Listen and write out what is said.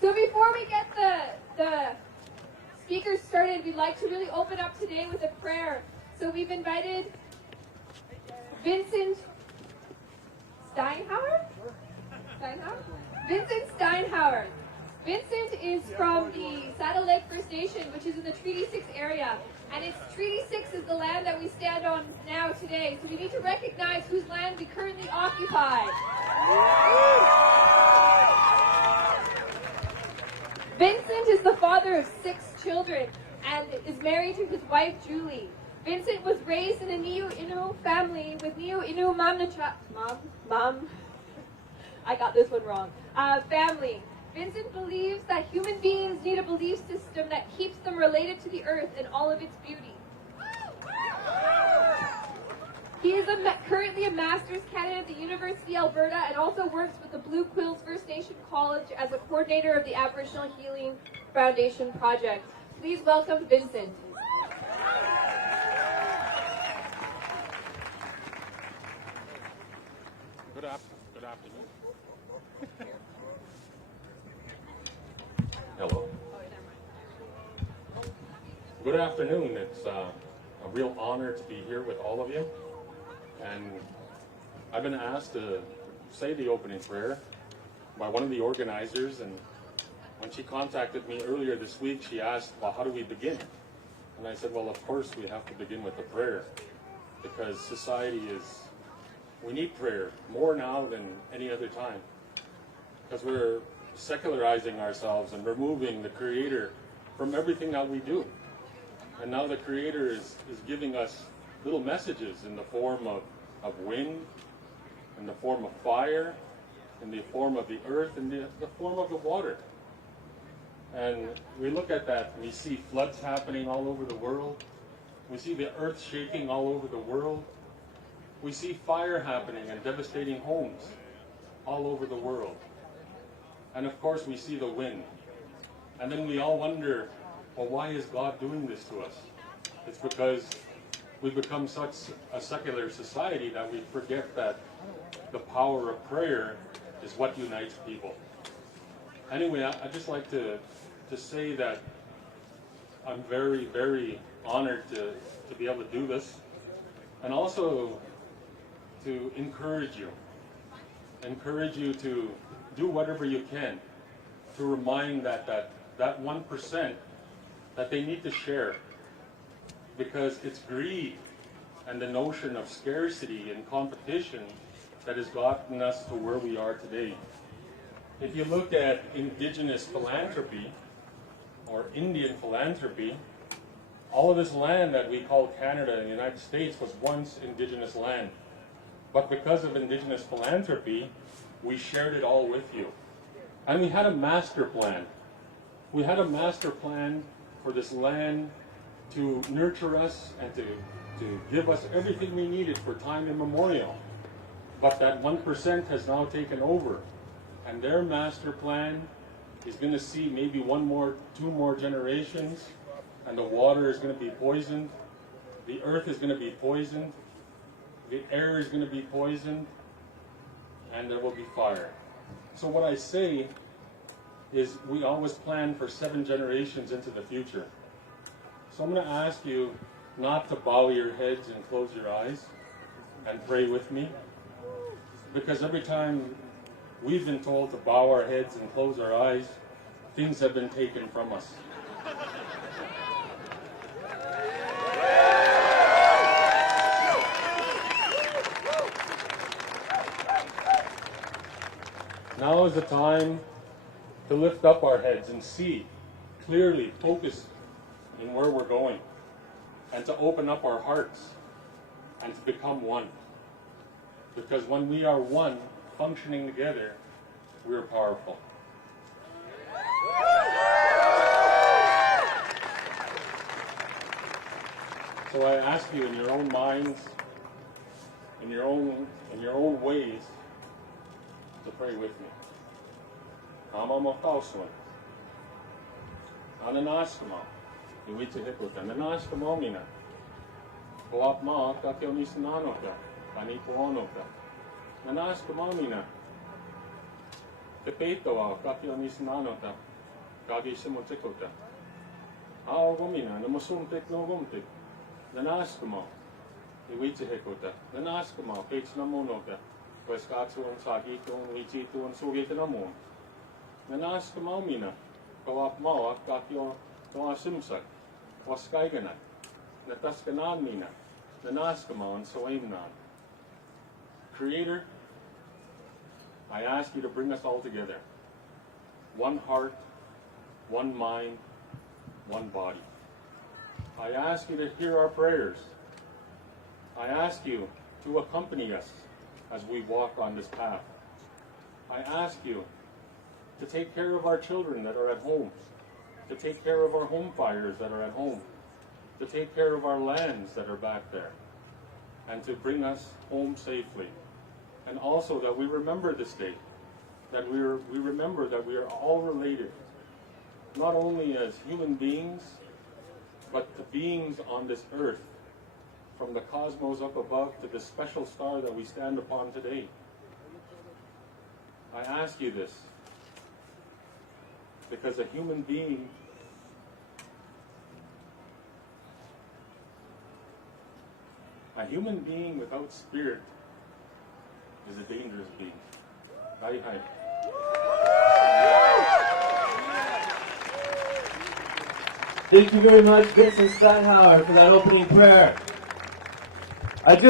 So before we get the speakers started, we'd like to really open up today with a prayer. So we've invited Vincent Steinhauer? Vincent Steinhauer. Vincent is from the Saddle Lake First Nation, which is in the Treaty 6 area. And it's Treaty 6 is the land that we stand on now today. So we need to recognize whose land we currently occupy. Vincent is the father of 6 children and is married to his wife, Julie. Vincent was raised in a Neo-Innu family with Neo-Innu I got this one wrong. Family. Vincent believes that human beings need a belief system that keeps them related to the earth and all of its beauty. He is currently a master's candidate at the University of Alberta and also works with the Blue Quills First Nation College as a coordinator of the Aboriginal Healing Foundation project. Please welcome Vincent. Good afternoon. Hello. Good afternoon. It's a real honor to be here with all of you. And I've been asked to say the opening prayer by one of the organizers, and when she contacted me earlier this week, she asked, well, how do we begin? And I said, well, of course we have to begin with the prayer, because we need prayer more now than any other time, because we're secularizing ourselves and removing the Creator from everything that we do. And now the Creator is giving us little messages in the form of wind, in the form of fire, in the form of the earth, in the form of the water. And we look at that, we see floods happening all over the world. We see the earth shaking all over the world. We see fire happening and devastating homes all over the world. And of course we see the wind. And then we all wonder, well, why is God doing this to us? It's because we've become such a secular society that we forget that the power of prayer is what unites people. Anyway, I'd just like to say that I'm very, very honored to be able to do this, and also to encourage you to do whatever you can to remind that 1% that they need to share, because it's greed and the notion of scarcity and competition that has gotten us to where we are today. If you look at indigenous philanthropy or Indian philanthropy, all of this land that we call Canada and the United States was once indigenous land. But because of indigenous philanthropy, we shared it all with you. And we had a master plan. We had a master plan for this land to nurture us and to give us everything we needed for time immemorial. But that 1% has now taken over. And their master plan is going to see maybe 2 more generations, and the water is going to be poisoned, the earth is going to be poisoned, the air is going to be poisoned, and there will be fire. So what I say is we always plan for 7 generations into the future. So I'm going to ask you not to bow your heads and close your eyes and pray with me, because every time we've been told to bow our heads and close our eyes, things have been taken from us. Now is the time to lift up our heads and see clearly, focus in where we're going, and to open up our hearts and to become one. Because when we are one, functioning together, we're powerful. So I ask you in your own minds, in your own ways, to pray with me. Amamakauswan. Ananaskama. Iwitihikuta. Ananaskama mina. Koap ma kakyonisnanoka. Panikuonoka. Ananaskama mina. Tepetoa kakyonisnanoka. kagi simutikota. Ao gomina, namusumtik no gomtik. Nanaskamo, iwitihekota. Nanaskamo, kates namonota. Weskatsuan sagituan, wichituan, sugitanamon. Nanaskamo mina, kawap mo, kakyo, kawasimsak. Waskaiganak. Nataskanan mina. Nanaskamo, and soimnan. Creator, I ask you to bring us all together. One heart, one mind, one body. I ask you to hear our prayers. I ask you to accompany us as we walk on this path. I ask you to take care of our children that are at home, to take care of our home fires that are at home, to take care of our lands that are back there, and to bring us home safely. And also that we remember this day, that we remember that we are all related, not only as human beings, but the beings on this earth, from the cosmos up above to the special star that we stand upon today. I ask you this because a human being without spirit is a dangerous being. Hai hai. Thank you very much, Vincent Steinhauer, for that opening prayer. I do